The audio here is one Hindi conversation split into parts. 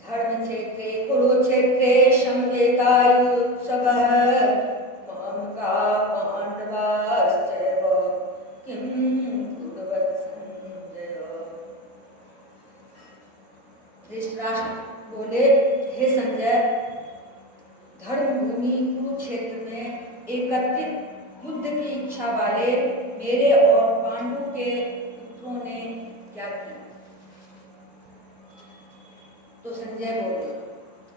धर्मक्षेत्रे कुरुक्षेत्रे समवेतायुत्सवः मामका पाण्डवाश्चैव किं कुर्वत संजय। धृतराष्ट्र बोले, हे संजय, धर्मभूमि कुरुक्षेत्र में एकत्रित युद्ध की इच्छा वाले मेरे और पांडु के पुत्रों ने क्या किया? तो संजय बोले,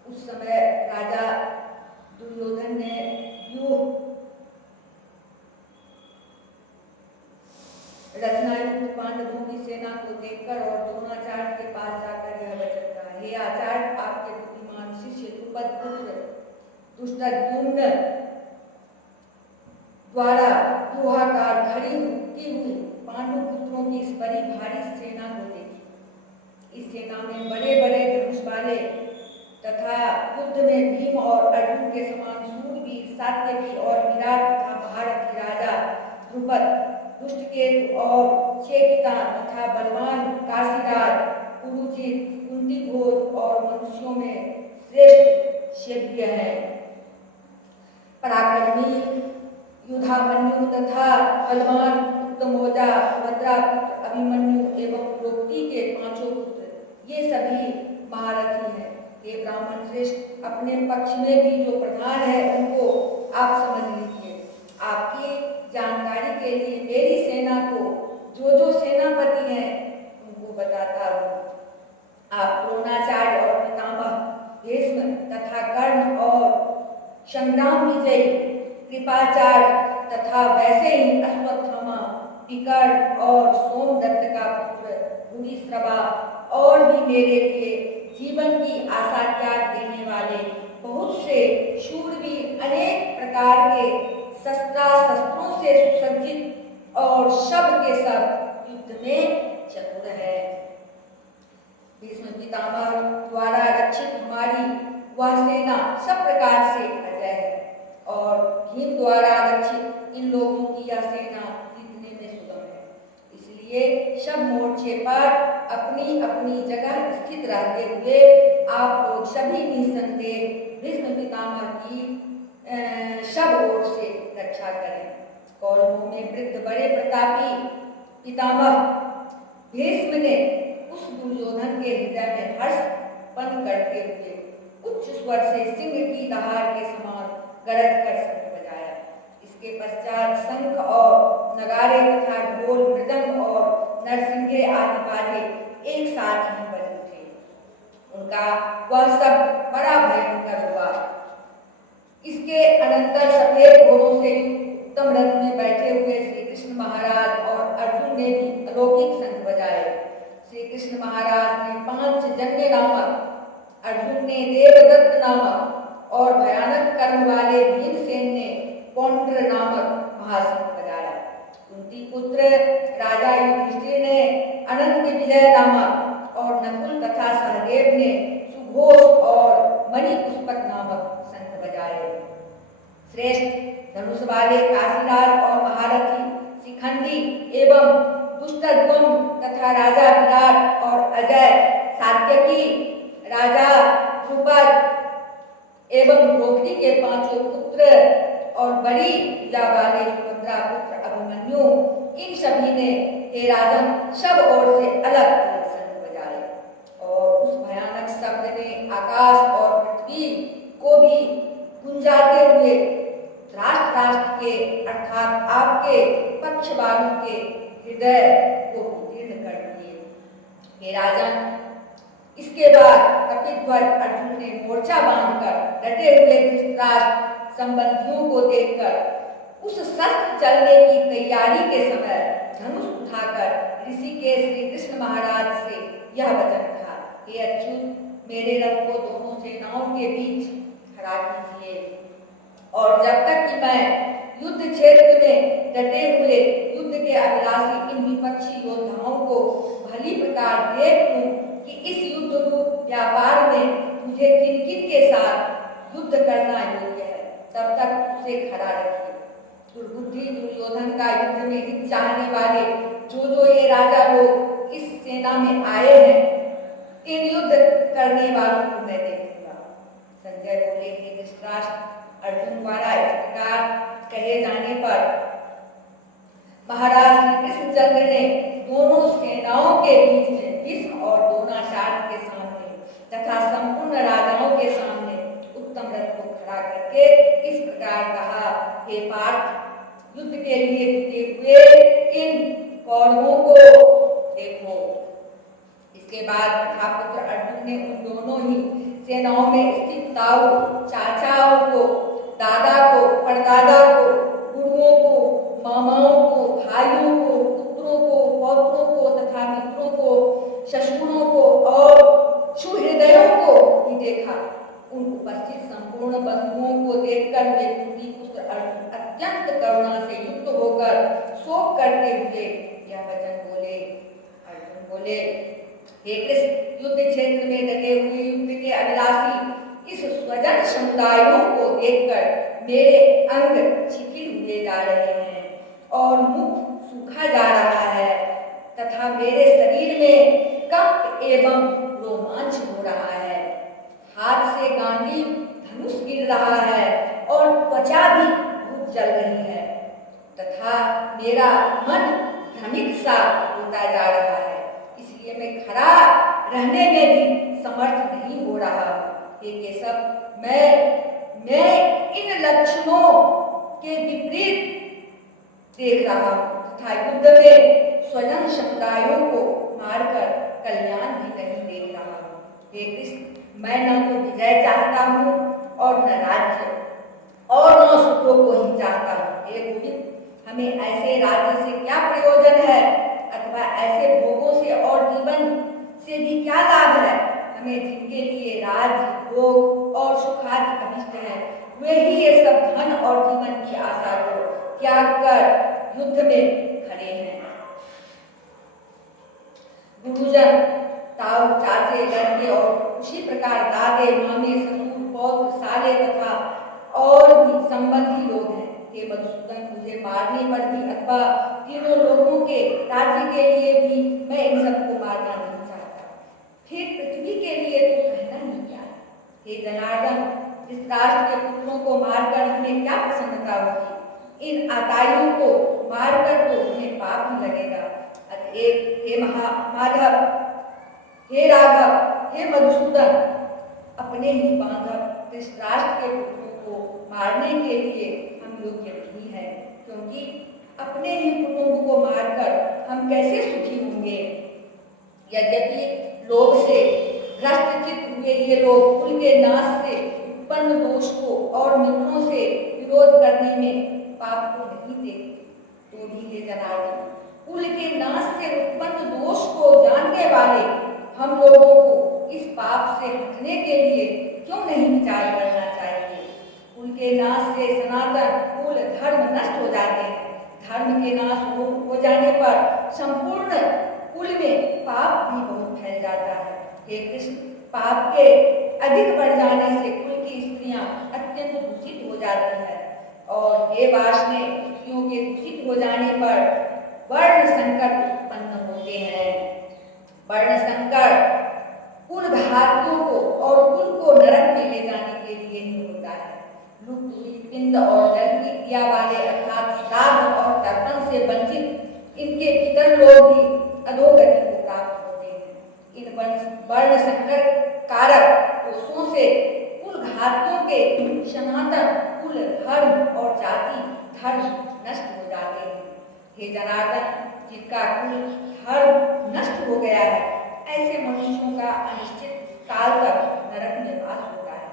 उस समय राजा दुर्योधन ने व्यूह रचनायुक्त पांडवों की सेना को देखकर और द्रोणाचार्य के पास जाकर यह वचन कहा, हे आचार्य, आपके बुद्धिमान शिष्य द्रुपद पुत्र दुष्टद्युम्न द्वारा व्यूहाकार खड़ी की हुई पांडु पुत्रों की इस बड़ी भारी सेना को देखी। इस सेना में बड़े बड़े धनुष वाले तथा युद्ध में भीम और अर्जुन के समान शूरवीर सात्यकी और विराट तथा महारथी राजा द्रुपद, दुष्टकेतु और शेकिता तथा बलवान काशीराज, कुरुचित, कुंतीभोज और मनुष्यों में श्रेष्ठ शैव्य है। पराक्रमी युधामन्यु तथा बलवान उत्तमौजा, सुभद्रा पुत्र अभिमन्यु एवं द्रौपदी के पांचों पुत्र, ये सभी महारथी हैं। ये ब्राह्मण श्रेष्ठ अपने पक्ष में भी जो प्रधान है उनको आप समझ लीजिए। आपकी जानकारी के लिए मेरी सेना को जो जो सेनापति हैं उनको बताता हूँ। आप द्रोणाचार्य और पितामह भीष्म तथा कर्ण और संग्राम विजयी कृपाचार्य तथा वैसे ही अश्वत्थामा, विकर्ण और सोमदत्त का पुत्र भूरिश्रवा और भी मेरे लिए जीवन की आशा त्याग देने वाले बहुत से शूरवीर अनेक प्रकार के शस्त्रों से सुसज्जित और सब के सब युद्ध में चतुर है। भीष्म पितामह द्वारा रक्षित हमारी वह सेना सब प्रकार से अजय है और भीम द्वारा रक्षित इन लोगों की यह सेना जीतने में सुगम है। इसलिए सब मोर्चे पर अपनी अपनी जगह स्थित रहते हुए आप लोग सभी निसंदेह भीष्म पितामह की सब ओर से रक्षा करें। कौरवों में वृद्ध बड़े प्रतापी पितामह भीष्म ने उस दुर्योधन के हृदय में हर्ष उत्पन्न करते हुए उच्च स्वर से सिंह की दहाड़ के समान गरज कर शंख बजाया। इसके पश्चात शंख और नगारे तथा ढोल, मृदंग और नरसिंगे आदि बाजे एक साथ ही बज उठे। उनका वह सब बड़ा भयंकर हुआ। इसके अनंतर सफेद घोड़ों से उत्तम रथ में बैठे हुए श्री कृष्ण महाराज और अर्जुन ने भी अलौकिक शंख बजाए। श्री कृष्ण महाराज ने पांचजन्य नामक, अर्जुन ने देवदत्त नामक और भयानक कर्म वाले भीमसेन ने पौंड्र नामक महाशंख बजाया। कुंती पुत्र राजा युधिष्ठिर ने अनंत विजय नामक और नकुल तथा सहदेव ने सुघोष और मणिपुष्पक नामक शंख बजाए। श्रेष्ठ धनुष वाले काशीराज और महारथी शिखंडी एवं दुष्टद्युम्न तथा राजा विराट और अजय सात्यकी, राजा द्रुपद एवं द्रौपदी के पांचों पुत्र और बड़ी पूजा वाले सुभद्रा पुत्र अभिमन्यु, इन सभी ने हे राजन सब ओर से अलग अलग शंख बजाए और उस भयानक शब्द ने आकाश और पृथ्वी को भी गुंजाते हुए राष्ट्र के अर्थात आपके पक्ष वालों के हृदय को विदीर्ण कर दिए। हे राजन, इसके बाद कपिध्वज अर्जुन ने मोर्चा बांधकर डटे हुए धृतराष्ट्र संबंधियों को देखकर उस शस्त्र चलने की तैयारी के समय धनुष उठाकर ऋषिकेश श्री कृष्ण महाराज से यह वचन कहा, हे अच्युत, मेरे रथ को दोनों सेनाओं के बीच खड़ा कीजिए और जब तक कि मैं युद्ध क्षेत्र में डटे हुए युद्ध के अभिलाषी इन विपक्षी योद्धाओं को भली प्रकार देख लूं कि इस युद्ध रूप व्यापार में मुझे किन किन के साथ युद्ध करना योग्य है, तब तक उसे खड़ा रखिए। दुर्बुद्धि दुर्योधन का युद्ध में हित चाहने वाले जो जो ये राजा लोग इस सेना में आए हैं, इन युद्ध करने वालों को मैं देखूंगा। संजय बोले, हे धृतराष्ट्र, अर्जुन द्वारा इस प्रकार कहे जाने पर महाराज श्री कृष्णचंद्र ने दोनों सेनाओं के बीच में भीष्म और द्रोणाचार्य के सामने तथा संपूर्ण राजाओं के सामने उत्तम रथ को खड़ा करके इस प्रकार कहा, हे पार्थ, युद्ध के लिए जुटे हुए इन कौरवों को देखो। इसके बाद प्रथापुत्र अर्जुन ने उन दोनों ही सेनाओं में स्थित ताऊ, चाचाओं को, दादा को, परदादा को, गुरुओं को, मामाओं को, भाइयों को, पुत्रों को, पौत्रों को तथा मित्रों को, ससुरों को और सुहृदयों को भी देखा। उन उपस्थित संपूर्ण बंधुओं को देखकर वे कुंती पुत्र अर्जुन अत्यंत करुणा से युक्त होकर शोक करते हुए यह वचन बोले। अर्जुन बोले, हे कृष्ण, युद्ध क्षेत्र में डटे हुए युद्ध के अभिलाषी इस स्वजन समुदायों को देखकर मेरे अंग शिथिल हुए जा रहे हैं और मुख सूखा जा रहा है तथा मेरे शरीर में कंप एवं रोमांच हो रहा है। हाथ से गांडीव धनुष गिर रहा है और त्वचा भी बहुत जल रही है तथा मेरा मन भ्रमित सा होता जा रहा है, इसलिए मैं खड़ा रहने में भी समर्थ नहीं हो रहा। हे केशव, मैं इन लक्षणों के विपरीत देख रहा हूँ तथा युद्ध में स्वजन समुदायों को मारकर कल्याण भी नहीं देख रहा हूँ। हे कृष्ण, मैं न तो विजय चाहता हूँ और न राज्य और न सुखों को ही चाहता हूँ। हे गोविंद, हमें ऐसे राज्य से क्या प्रयोजन है अथवा ऐसे भोगों से और जीवन से भी क्या लाभ है। हमें जिनके लिए राज्य, भोग और सुखादि अभिष्ट है, वे ही ये सब धन और जीवन की आशा को त्याग कर युद्ध में खड़े हैं। गुरुजन, ताऊ, चाचे, लड़के और उसी प्रकार दादे, मामे, ससुर, पौत्र, साले तथा और भी संबंधी लोग हैं। हे मधुसूदन, मुझे मारने पर भी अथवा तीनों लोगों के राज्य के लिए भी मैं इन सबको मारना नहीं चाहता। फिर पृथ्वी के लिए तो कहना ही क्या। हे जनार्दन, इस राष्ट्र के पुत्रों को मारकर हमें क्या प्रसन्नता होगी। इन आताइयों को मारकर तो उन्हें पाप ही लगेगा। अतएव हे माधव, हे राघव, हे मधुसूदन, अपने ही बांधव इस राष्ट्र के पुत्रों को मारने के लिए हम योग्य नहीं है, क्योंकि अपने ही कुटुंब को मारकर हम कैसे सुखी होंगे। यद्यपि लोभ से भ्रष्ट चित्त हुए ये लोग कुल के नाश से उत्पन्न दोष को और मित्रों से विरोध करने में पाप को नहीं देखते, तो भी हे जनार्दन, कुल के नाश से उत्पन्न दोष को जानने वाले हम लोगों को इस पाप से हटने के लिए क्यों नहीं विचार करना चाहिए। कुल के नाश से सनातन कुल धर्म नष्ट हो जाते हैं। धर्म के नाश हो जाने पर संपूर्ण कुल में पाप भी बहुत फैल जाता है। हे कृष्ण, पाप के अधिक बढ़ जाने से कुल की स्त्रियां अत्यंत दूषित हो जाती है और हे वासने, स्त्रियों के दूषित हो जाने पर वर्ण संकट उत्पन्न होते हैं। वर्ण संकट कुल घातियों को और कुल को नरक में ले जाने के लिए ही होता है। लुप्त हुई पिंड और जल की क्रिया वाले अर्थात श्राद्ध और तर्पण से वंचित इनके पितर लोग भी अधोगति को प्राप्त होते हैं। इन वर्ण संकट कारक दोषों से कुल घातियों के सनातन कुल धर्म और जाति धर्म नष्ट हो जाते हैं। हे जनार्दन, जिनका कुल धर्म नष्ट हो गया है, ऐसे मनुष्यों का अनिश्चित काल तक नरक में वास होता है,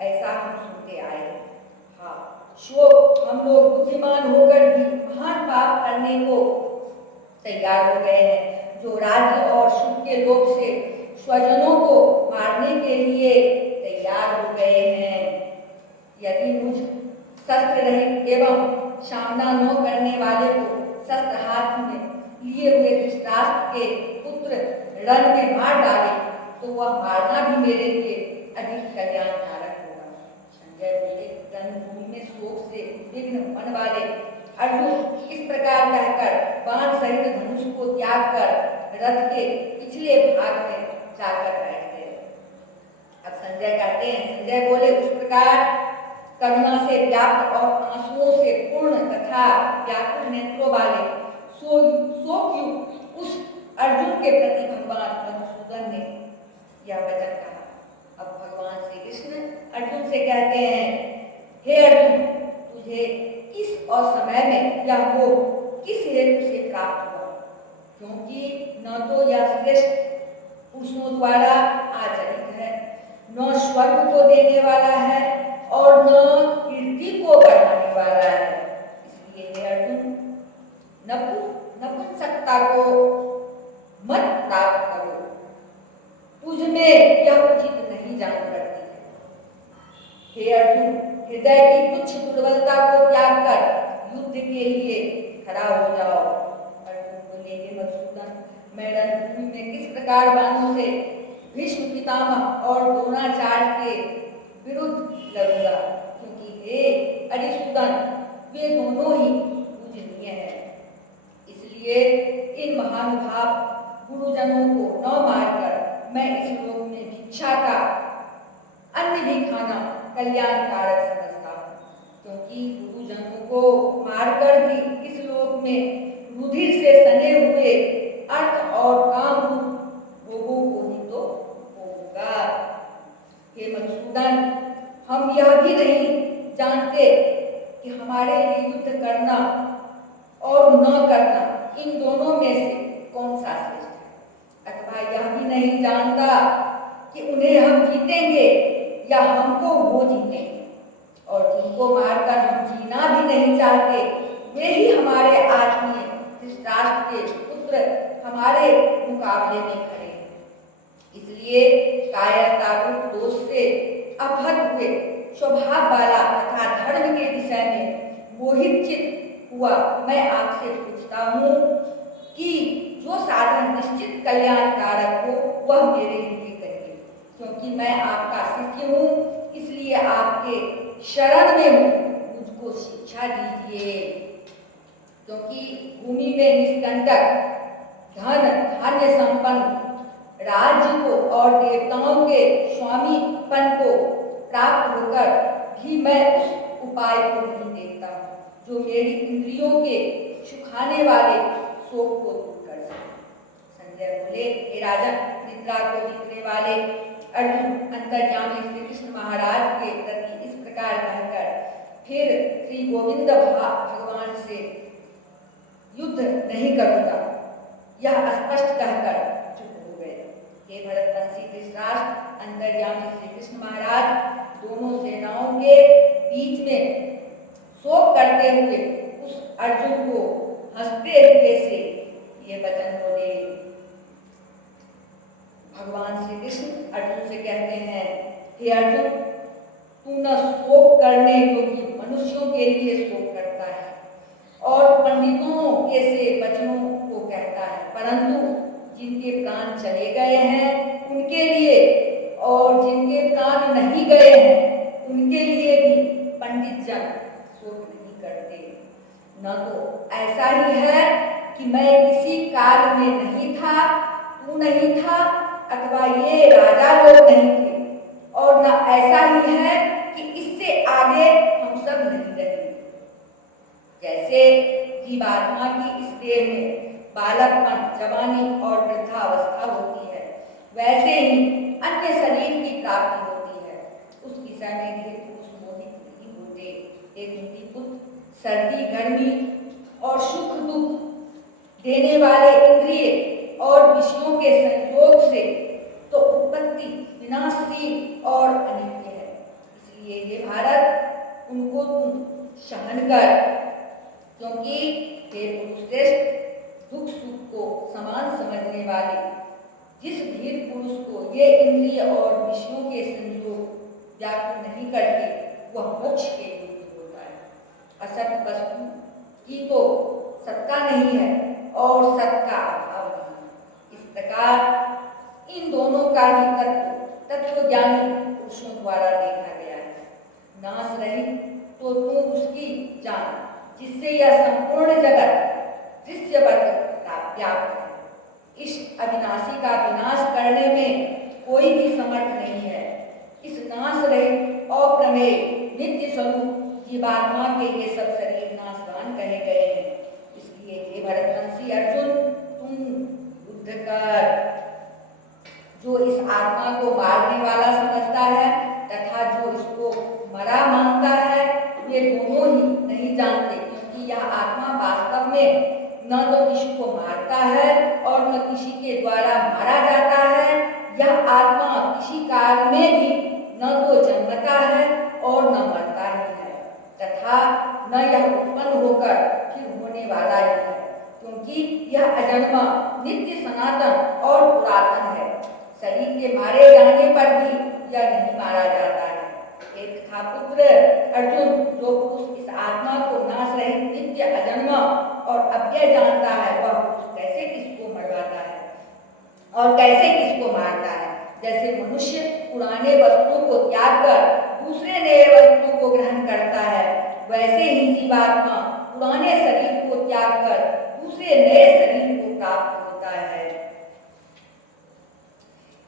ऐसा हम सुनते आए हैं। हाँ, हम लोग बुद्धिमान होकर भी महान पाप करने को तैयार हो गए हैं, जो राज्य और सुख के लोभ से स्वजनों को मारने के लिए तैयार हो गए हैं। यदि मुझ शस्त्र रहित एवं सामना न करने वाले को शस्त्र हाथ में लिए हुए धृतराष्ट्र के पुत्र रण में मार डाले तो वह मारना भी मेरे लिए अधिक कल्याणकारक होगा। संजय बोले, रणभूमि में शोक से विघ्न मन वाले अर्जुन इस प्रकार कहकर बाण सहित धनुष को त्याग कर रथ के पिछले भाग में जाकर बैठ गए। अब संजय कहते हैं, संजय बोले, उस प्रकार करुणा से व्याप्त और आंसुओं से पूर्ण तथा व्याकुल नेत्रों वाले सो क्यों उस अर्जुन के प्रति भगवान मधुसूदन ने यह वचन कहा। अब भगवान श्री कृष्ण अर्जुन से कहते हैं, हे अर्जुन, तुझे किस और समय में यह मोह किस हेतु से प्राप्त हुआ? क्योंकि न तो यह श्रेष्ठ पुरुषों द्वारा आचरित है, न स्वर्ग को देने वाला है और न कीर्ति को बढ़ाने वाला है। इसलिए हे अर्जुन, नपुंसकता को मत प्राप्त करो, तुझ में यह उचित नहीं जान पड़ती है। हे अर्जुन, हृदय की तुच्छ दुर्बलता को त्याग कर युद्ध के लिए खड़ा हो जाओ। अर्जुन बोले, हे मधुसूदन, मैं रणभूमि में किस प्रकार बाणों से भीष्म पितामह और द्रोणाचार्य के विरुद्ध लड़ूंगा, क्योंकि हे अरिसूदन, वे दोनों ही पूजनीय हैं। इसलिए इन महानुभाव गुरुजनों को न मारकर मैं इस लोक में भिक्षा का अन्न भी खाना कल्याणकारक समझता हूँ, क्योंकि गुरुजनों को मारकर भी इस लोक में रुधिर से सने हुए अर्थ और काम भोगों को ही तो होगा। हे मधुसूदन, हम यह भी नहीं जानते कि हमारे लिए युद्ध करना और न करना, इन दोनों में से कौन सा श्रेष्ठ है, अथवा यह भी नहीं जानता कि उन्हें हम जीतेंगे या हमको वो जीतेंगे। और जिनको मारकर हम जीना भी नहीं चाहते, वे ही हमारे आत्मीय धृतराष्ट्र के पुत्र हमारे मुकाबले में खड़े हैं। इसलिए कायरतारूप दोष से अपहत हुए स्वभाव वाला तथा धर्म के विषय में मोहित चित्त हुआ मैं आपसे पूछता हूँ कि जो साधन निश्चित कल्याणकारक हो वह मेरे लिए करिए, क्योंकि मैं आपका शिष्य हूँ, इसलिए आपके शरण में हूँ, मुझको शिक्षा दीजिए। क्योंकि भूमि में निष्कंटक धन धान्य संपन्न राज्य को और देवताओं के स्वामीपन को प्राप्त होकर भी मैं उस उपाय को नहीं देखता हूँ जो मेरी इंद्रियों के सुखाने वाले शोक को दूर कर सके। संजय बोले, हे राजन, निद्रा को जीतने वाले अर्जुन अंतर्यामी श्री कृष्ण महाराज के प्रति इस प्रकार कहकर फिर श्री गोविंद भगवान से युद्ध नहीं करूंगा, यह स्पष्ट कहकर चुप हो गए। हे भरतवंशी धृतराष्ट्र, अंतर्यामी श्री कृष्ण महाराज दोनों सेनाओं के बीच में शोक करते हुए उस अर्जुन को हंसते हुए से ये वचन बोले। भगवान श्री कृष्ण अर्जुन से कहते हैं, हे अर्जुन, तू न शोक करने योग्य मनुष्यों के लिए शोक करता है और पंडितों के से वचनों को कहता है, परंतु जिनके प्राण चले गए हैं उनके लिए और जिनके प्राण नहीं गए हैं उनके लिए भी पंडित जन शोक नहीं करते। न तो ऐसा ही है कि मैं किसी काल में नहीं था, तू नहीं था, अथवा ये राजा लोग नहीं थे, और न ऐसा ही है कि इससे आगे हम सब नहीं रहेंगे। जैसे जीवात्मा की इस देह में बालकपन, जवानी और वृद्धावस्था होती है, वैसे ही अन्य शरीर की प्राप्ति होती है। उस विषय में भी पुरुष मोहित नहीं होते। एक उनकी पुत्र सर्दी, गर्मी और सुख दुख देने वाले इंद्रिय और विषयों के संयोग से तो उत्पत्ति विनाशशील और अनित्य है। इसलिए ये भारत, उनको तुम सहन कर, क्योंकि हे पुरुषश्रेष्ठ, दुख सुख को समान समझने वाले जिस धीर पुरुष को ये इंद्रिय और विषयों के संयोग व्याकुल नहीं करते, वह मोक्ष के योग्य होता है। असत वस्तु की तो सत्ता नहीं है और सत का अभाव नहीं। इस प्रकार इन दोनों का ही तत्व ज्ञानी पुरुषों द्वारा देखा गया है। नाश रहित तो तुम उसकी जान, जिससे यह संपूर्ण जगत दृश्य वर्ग का व्याप्त है। इस अविनाशी का विनाश करने में कोई भी समर्थ नहीं है। इस नाश रहित अप्रमेय नित्य स्वरूप जीवात्मा के ये सब शरीर नाशवान कहे गए हैं। इसलिए हे भरतवंशी अर्जुन, तुम युद्ध कर। जो इस आत्मा को मारने वाला समझता है तथा जो इसको मरा मानता है, वे दोनों ही नहीं जानते, क्योंकि यह आत्मा वास्तव में न तो किसी को मारता है और न किसी के द्वारा मारा जाता है। यह आत्मा किसी काल में भी न तो जन्मता है और न मरता ही है, तथा न यह उत्पन्न होकर फिर होने वाला ही है, क्योंकि यह अजन्मा, नित्य, सनातन और पुरातन है। शरीर के मारे जाने पर भी यह नहीं मारा जाता है। हे तथा पुत्र अर्जुन, जो पुरुष इस आत्मा को नाश रहित, नित्य, अजन्मा और अव्यय जानता है, वह पुरुष कैसे किसको मरवाता है और कैसे किसको मारता है। जैसे मनुष्य पुराने वस्तुओं को त्याग कर दूसरे नए वस्तुओं को ग्रहण करता है, वैसे ही जीवात्मा पुराने शरीर को त्याग कर दूसरे नए शरीर को प्राप्त होता है।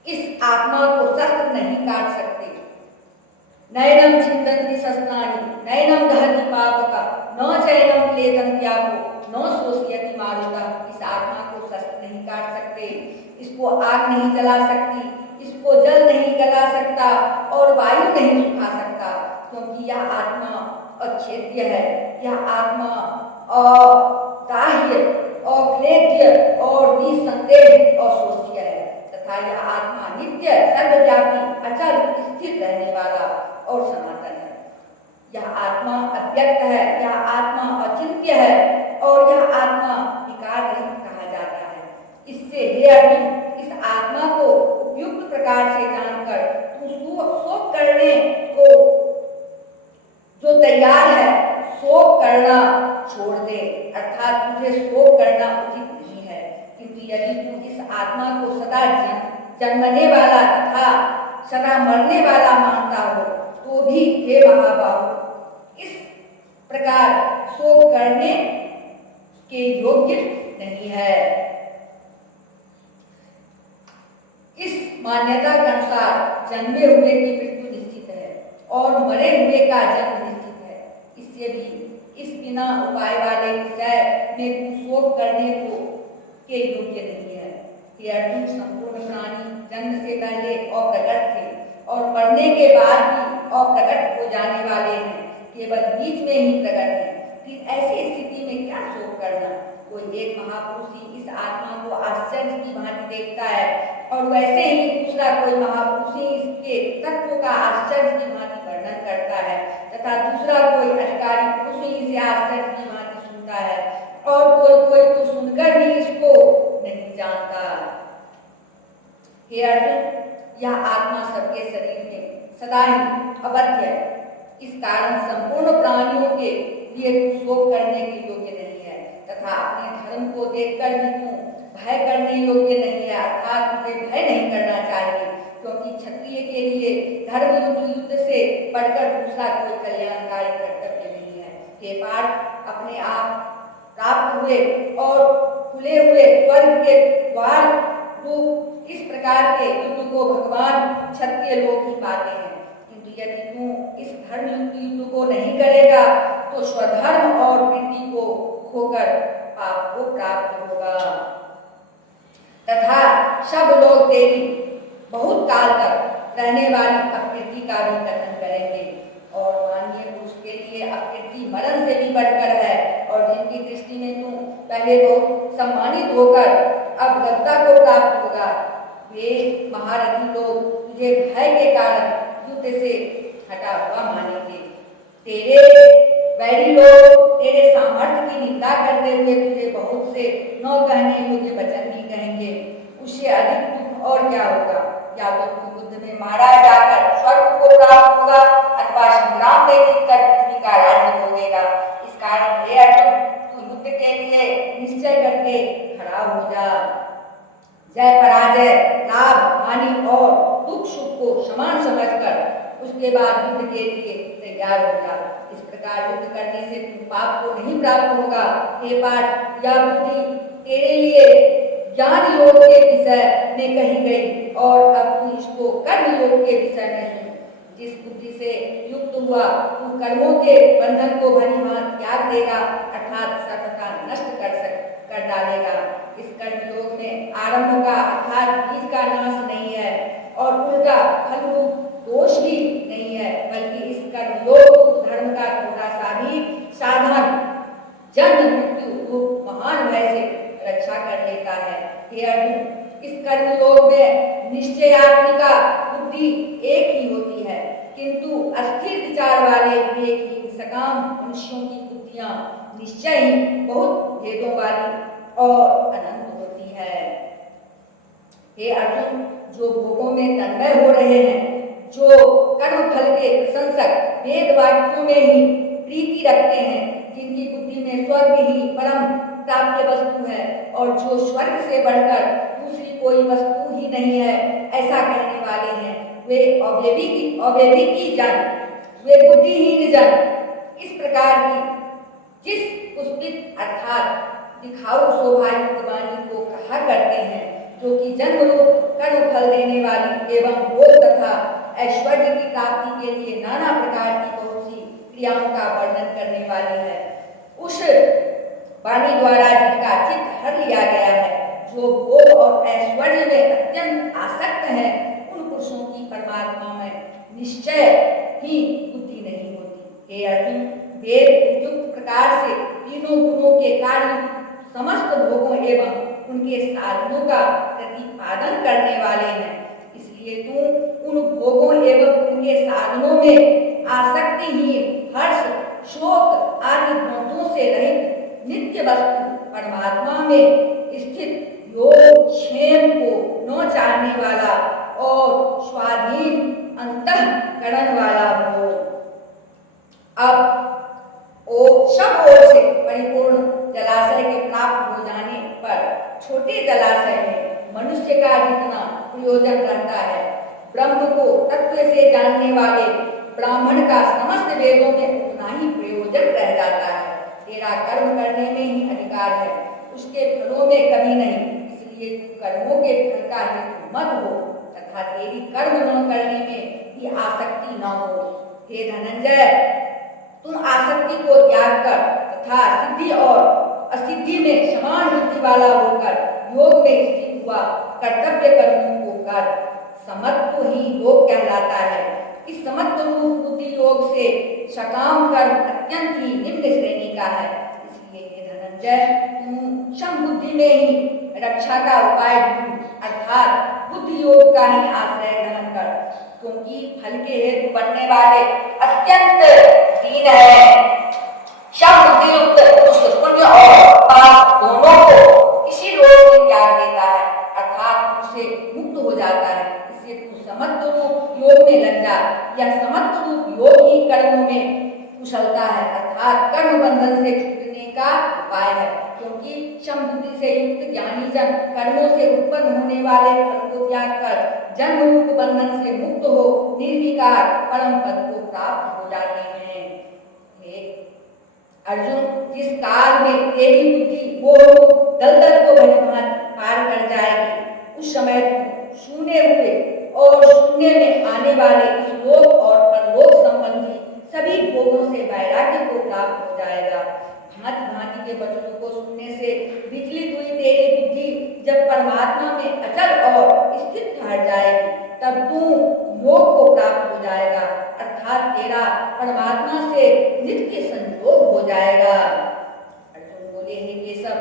इस आत्मा को शस्त्र नहीं काट सकते। नैनम छिन्दन्ति शस्त्राणि नैनम दहति पावका न चैनम क्लेदन्त्यापो न शोषयति मारुतः। इस आत्मा को शस्त्र नहीं काट सकते, इसको आग नहीं जला सकती, इसको जल नहीं गला सकता और वायु नहीं सुखा सकता, क्योंकि यह आत्मा अछेद्य है। यह आत्मा अदाह्य, अक्लेद्य और निसंदेह अशोष्य है, तथा यह आत्मा नित्य, सर्वव्यापी, अचल, स्थिर रहने वाला और सनातन है। यह आत्मा अव्यक्त है, यह आत्मा अचिंत्य है और यह आत्मा विकार रहित कहा जाता है। इससे हे अर्जुन, इस आत्मा को उपयुक्त प्रकार से जानकर तू शोक करने को जो तैयार है, शोक करना छोड़ दे, अर्थात तुझे शोक करना उचित नहीं है। किंतु यदि तू इस आत्मा को सदा जन्मने वाला तथा सदा मरने वाला मानता हो, तो भी हे महाबाहु, इस प्रकार शोक करने के योग्य नहीं है। इस मान्यता के अनुसार जन्मे हुए की मृत्यु निश्चित है और मरे हुए का जन्म निश्चित है। इससे भी इस बिना उपाय वाले विषय में तू शोक करने को के योग्य नहीं है। ये अर्जुन, संपूर्ण प्राणी जन्म से पहले अप्रकट थे और मरने के बाद भी अप्रकट हो जाने वाले हैं, केवल बीच में ही प्रकट है। फिर ऐसी स्थिति में क्या शोक करना। कोई एक महापुरुष ही इस आत्मा को आश्चर्य की भांति देखता है और वैसे ही दूसरा कोई महापुरुष ही इसके तत्व का आश्चर्य की भांति वर्णन करता है, तथा दूसरा कोई अधिकारी पुरुष ही इसे आश्चर्य की भांति सुनता है और कोई तो सुनकर भी इसको नहीं जानता। हे अर्जुन, यह आत्मा सबके शरीर में सदा ही अवध्य है। इस कारण संपूर्ण प्राणियों के लिए तू शोक करने के योग्य नहीं है, तथा अपने धर्म को देखकर भी तू भय करने योग्य नहीं है, अर्थात तुझे भय नहीं करना चाहिए, क्योंकि क्षत्रिय के लिए धर्म युद्ध से बढ़कर दूसरा कोई कल्याणकारी कर्तव्य नहीं है। हे पार्थ, अपने आप प्राप्त हुए और खुले हुए स्वर्ग के द्वार रूप इस प्रकार के युद्ध को भगवान क्षत्रिय लोग ही पाते हैं। किंतु यदि तू इस धर्म युद्ध को नहीं करेगा तो स्वधर्म और प्रीति को खोकर पाप को प्राप्त होगा, तथा सब लोग तेरी बहुत काल तक रहने वाली अप्रीति का भी कथन करेंगे। और माननीय पुरुष के लिए अप्रीति मरण से भी बढ़कर है, और जिनकी दृष्टि में तू पहले बहुत सम्मानित होकर अब गद्दा को प्राप्त होगा, वे महारथी लोग तुझे भय के कारण युद्ध से हटा हुआ मानेंगे। तेरे वैरी लोग तेरे सामर्थ्य की निंदा करते हुए तुझे बहुत से न कहने योग्य वचन भी कहेंगे। उससे अधिक दुख और क्या होगा। या तो तू युद्ध में मारा जाकर स्वर्ग को प्राप्त होगा अथवा संग्राम में जीतकर पृथ्वी का राज्य भोगेगा। इस कारण हे अर्जुन, तू युद्ध के लिए निश्चय करके खड़ा हो जा। जय पराजय, लाभ हानि और दुख सुख को समान समझकर उसके बाद युद्ध के लिए तैयार हो जा। इस प्रकार युद्ध करने से पाप को नहीं प्राप्त होगा। हे पार्थ, यह बुद्धि तेरे लिए ज्ञान योग के विषय में कही गई और अब तू इसको कर्म योग के विषय में सुन। जिस बुद्धि से युक्त हुआ तू कर्मों के बंधन को भली भांति त्याग देगा अर्थात सर्वथा नष्ट कर डालेगा। इस कर्म योग में आरंभ का अर्थात बीज का नाश नहीं है और उल्टा फल रूप दोष भी नहीं है, बल्कि इस कर्म योग धर्म का थोड़ा सा भी साधन जन्म मृत्यु रूप महान भय से रक्षा कर लेता है। हे अर्जुन, इस कर्म योग में निश्चयात्मिका बुद्धि एक ही होती है, किंतु अस्थिर विचार वाले विवेकहीन सकाम मनुष्यों की बुद्धियां निश्चय ही बहुत भेदों वाली और अनंत होती है। हे अर्जुन, जो भोगों में तन्मय हो रहे हैं, जो कर्म फल के प्रशंसक वेद वाक्यों में ही प्रीति रखते हैं, जिनकी बुद्धि में स्वर्ग ही परम प्राप्य वस्तु है और जो स्वर्ग से बढ़कर दूसरी कोई वस्तु ही नहीं है, ऐसा कहने वाले हैं, वे अविवेकी जन, वे बुद्धिहीन जन इस प्रकार की जिस पुष्पित अर्थात दिखाऊ शोभायुक्त वाणी को कहा करते हैं, जो कि जन्म रूप कर्म फल देने वाली एवं भोग तथा ऐश्वर्य की प्राप्ति के लिए नाना प्रकार की बहुत सी क्रियाओं का वर्णन करने वाली है, उस वाणी द्वारा जिनका चित्त हर लिया गया है, जो भोग और ऐश्वर्य में अत्यंत आसक्त है, उन पुरुषों की परमात्मा में निश्चय ही बुद्धि नहीं होती। हे अर्जुन, वेद उपयुक्त प्रकार से तीनों गुणों के कार्य समस्त भोगों एवं उनके साधनों का प्रतिपादन करने वाले हैं, इसलिए तू उन भोगों एवं उनके साधनों में आसक्तिहीन हर्ष शोक आदि द्वंद्वों से रहित नित्य वस्तु परमात्मा में स्थित योग क्षेम को न चाहने वाला और स्वाधीन अंतःकरण वाला हो। अब सब ओर से परिपूर्ण जलाशय के प्राप्त हो जाने पर छोटे जलाशय में मनुष्य का जितना प्रयोजन रहता है, ब्रह्म को तत्व से जानने वाले ब्राह्मण का समस्त वेदों में उतना ही प्रयोजन रह जाता है। तेरा कर्म करने में ही अधिकार है, उसके फलों में कमी नहीं, इसलिए कर्मों के फल का हेतु मत हो तथा तेरी कर्म न करने में भी आसक्ति न हो। हे धनंजय, तुम आसक्ति को त्याग कर तथा सिद्धि और असिद्धि में समान बुद्धि वाला होकर योग में स्थित हुआ कर्तव्य कर्मों को कर। समत्व ही योग कहलाता है। इस समत्व रूप बुद्धि योग से सकाम कर्म अत्यंत ही निम्न श्रेणी का है। इसलिए हे धनंजय, तुम सम बुद्धि में ही रक्षा का उपाय ढूंढ अर्थात बुद्धि योग का ही आश्रय ग्रहण कर, क्योंकि फल के हेतु बनने वाले अत्यंत दीन है। सम बुद्धि युक्त उस पुण्य और पाप दोनों को इसी योग में त्याग देता है अर्थात उससे मुक्त हो जाता है। इससे तू समत्व रूप योग में लग जा। यह समत्व रूप योग ही कर्मों में कुशलता है अर्थात कर्म बंधन से छूटने का उपाय है, क्योंकि सम बुद्धि से युक्त ज्ञानी जन कर्मों से उत्पन्न होने वाले फल को त्याग कर जन्म रूप बंधन से मुक्त हो निर्विकार परम पद को प्राप्त हो जाते हैं। अर्जुन, जिस काल में तेरी बुद्धि वो दलदल को भलीभांति पार कर जाएगी, उस समय तू शून्य हुए और शून्य में आने वाले इस लोक और परलोक संबंधी सभी भोगों से वैराग्य को प्राप्त हो जाएगा। भांति भांति के वचनों को सुनने से विचलित हुई तेरी बुद्धि जब परमात्मा में अचल और स्थित ठहर जाएगी, तब तू योग को प्राप्त हो जाएगा अर्थात तेरा परमात्मा से नित्य संयोग हो जाएगा। अर्जुन बोले, हे केशव,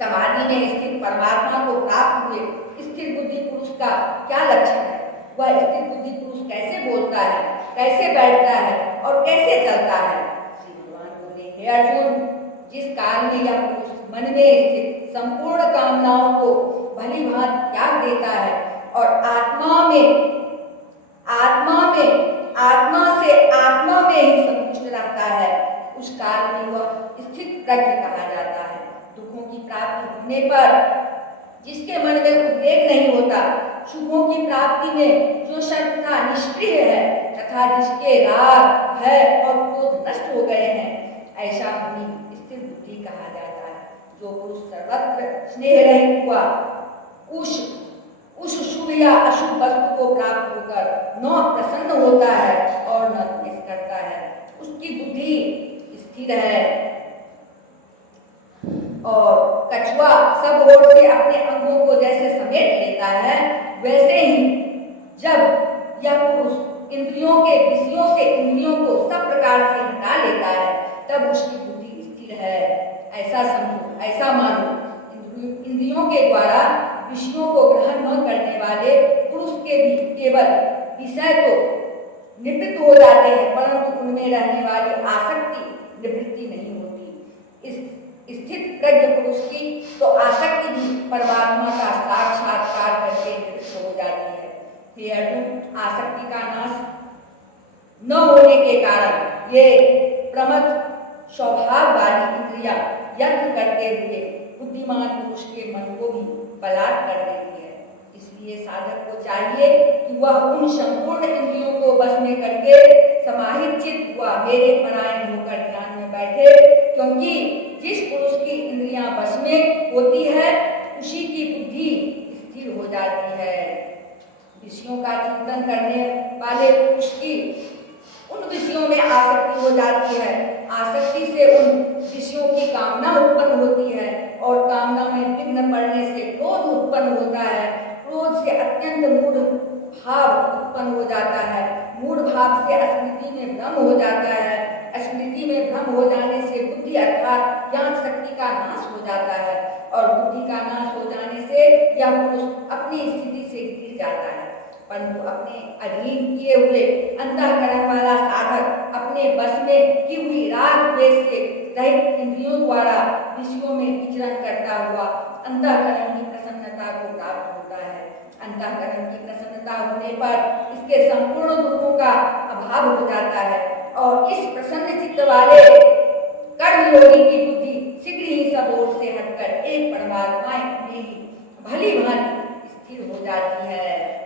समाधि में स्थित परमात्मा को प्राप्त हुए स्थिर बुद्धि पुरुष का क्या लक्षण है? वह स्थिर बुद्धि पुरुष कैसे बोलता है, कैसे बैठता है और कैसे चलता है? श्री भगवान बोले, हे अर्जुन, जिस काल में यह पुरुष मन में स्थित संपूर्ण कामनाओं को भली भांति त्याग देता है और आत्मा में ही संतुष्ट रहता है, उस काल में वह स्थित प्रज्ञ कहा जाता है। दुखों की प्राप्ति होने पर जिसके मन में उद्वेग नहीं होता, शुभों की प्राप्ति में जो सर्वथा निष्क्रिय है तथा जिसके राग भय और क्रोध नष्ट हो गए हैं, ऐसा मुनि स्थिर बुद्धि कहा जाता है। जो पुरुष सर्वत्र स्नेह रहित हुआ उस शुभ या अशुभ वस्तु को प्राप्त होकर न प्रसन्न होता है और न द्वेष करता है, उसकी बुद्धि स्थिर है। और कछुआ सब ओर से अपने अंगों को जैसे समेट लेता है, वैसे ही जब यह पुरुष इंद्रियों के विषयों से इंद्रियों को सब प्रकार से हटा लेता है, तब उसकी बुद्धि स्थिर है। ऐसा समझो, ऐसा मानो, इंद्रियों के द्वारा विषयों को ग्रहण न करने वाले पुरुष के भी केवल विषय तो निवृत्त हो जाते हैं, परंतु उनमें रहने वाली आसक्ति निवृत्ति नहीं होती। इस स्थित प्रज्ञ पुरुष की तो आसक्ति भी परमात्मा का साक्षात्कार करके निवृत्त हो जाती है। हे अर्जुन, आसक्ति का नाश न होने के कारण ये प्रमथ स्वभाव वाली इंद्रियां यत्न करते हुए बुद्धिमान पुरुष के मन को भी बलात् कर देती है। इसलिए साधक को चाहिए कि वह उन संपूर्ण इंद्रियों को बस में करके समाहित चित्त हुआ मेरे परायण होकर ध्यान में बैठे, क्योंकि जिस पुरुष की इंद्रियां बस में होती है उसी की बुद्धि स्थिर हो जाती है। विषयों का चिंतन करने वाले पुरुष की उन विषयों में आसक्ति हो जाती है, आसक्ति से उन विषयों की कामना उत्पन्न होती है और कामना में विघ्न पड़ने से क्रोध उत्पन्न होता है, क्रोध से अत्यंत मूढ़ भाव उत्पन्न हो जाता है, मूढ़ भाव से स्मृति में भ्रम हो जाता है, स्मृति में भ्रम हो जाने से बुद्धि अर्थात ज्ञान शक्ति का नाश हो जाता है और बुद्धि का नाश हो जाने से यह पुरुष अपनी स्थिति से गिर जाता है। परंतु अपने अधीन किए हुए अंतःकरण वाला साधक अपने बस में की हुई राग द्वेष से रहित इंद्रियों द्वारा विषयों में विचरण करता हुआ अंतःकरण की प्रसन्नता को प्राप्त होता है। अंतःकरण की प्रसन्नता होने पर इसके संपूर्ण दुखों का अभाव हो जाता है और इस प्रसन्न चित्त वाले कर्मयोगी की बुद्धि शीघ्र ही सब ओर से हटकर एक परमात्मा में ही भली भांति स्थिर हो जाती है।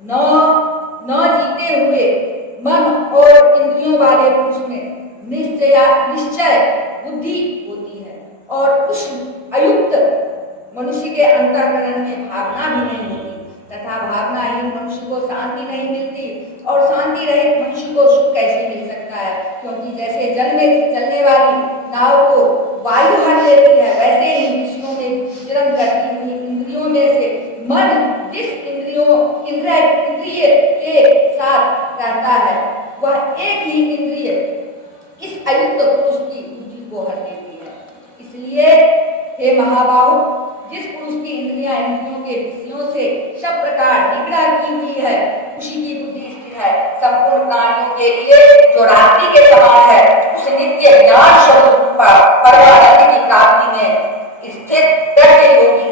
न जीते हुए मन और इंद्रियों वाले पुरुष में निश्चय बुद्धि होती है और उस अयुक्त मनुष्य के अंतःकरण में भावना भी नहीं होती तथा भावनाहीन मनुष्य को शांति नहीं मिलती और शांति रहित मनुष्य को सुख कैसे मिल सकता है, क्योंकि जैसे जल में चलने वाली नाव को वायु हर लेती है, वैसे ही विषयों में विचरण करती हुई इंद्रियों में से मन जिस इंद्रिय के साथ रहता है वह एक ही इंद्रिय इस अयुक्त पुरुष की बुद्धि को हर लेती है। इसलिए हे महाबाहु, जिस पुरुष की इंद्रियां इंद्रियों के विषयों से सब प्रकार निग्रह की हुई है उसी की बुद्धि स्थिर है। संपूर्ण प्राणियों के लिए जो रात्रि के समान है उस नित्य ज्ञान स्वरूप परमानंद की प्राप्ति में स्थित प्रज्ञ योगी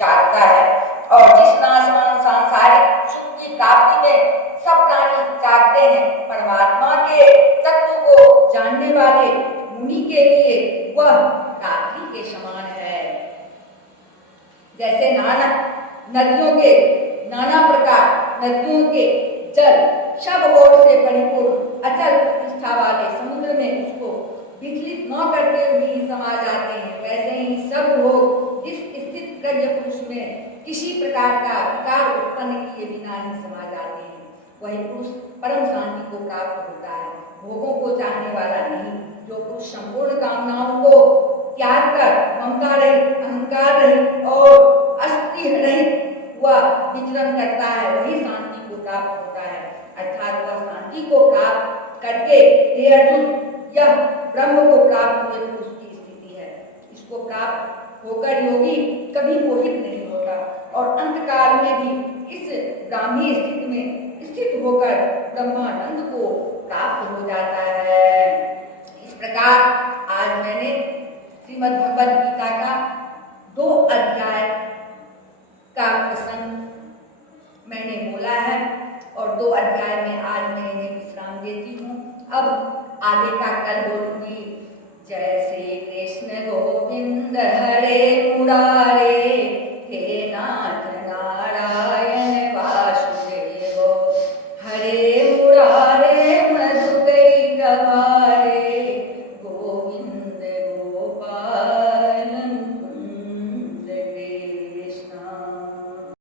जागता है और जिस नाशवान सांसारिक सुख की प्राप्ति में सब प्राणी जागते हैं, परमात्मा के तत्व को जानने वाले मुनि के लिए वह रात्रि के समान है। जैसे नाना प्रकार नदियों के जल सब ओर से परिपूर्ण अचल प्रतिष्ठा वाले समुद्र में उसको विचलित न करते हुए ही समा जाते हैं, वैसे ही सब लोग जिस स्थित प्रज्ञ पुरुष में किसी प्रकार का विकार उत्पन्न किए बिना ही समा जाते हैं, वही पुरुष परम शांति को प्राप्त होता है। भोगों को चाहने वाला नहीं, जो पुरुष संपूर्ण कामनाओं को त्याग कर ममता रहित, अहंकार रहित और अस्ति रहित वह विचरण करता है, वही शांति को प्राप्त होता है। अर्थात वह शांति को प्राप्त करके हे अर्जुन, यह ब्रह्म को प्राप्त हुए पुरुष की स्थिति है। इसको प्राप्त होकर योगी कभी मोहित नहीं होता और अंतकाल में भी इस ब्राह्मी स्थिति में स्थित होकर ब्रह्मानंद को प्राप्त हो जाता है। इस प्रकार आज मैंने श्रीमद् भगवद गीता का 2 अध्याय का प्रसंग मैंने बोला है और 2 अध्याय में आज मैं इन्हें विश्राम देती हूँ। अब आगे का कल बोलूंगी। जय श्री कृष्ण गोविंद हरे मुरारी।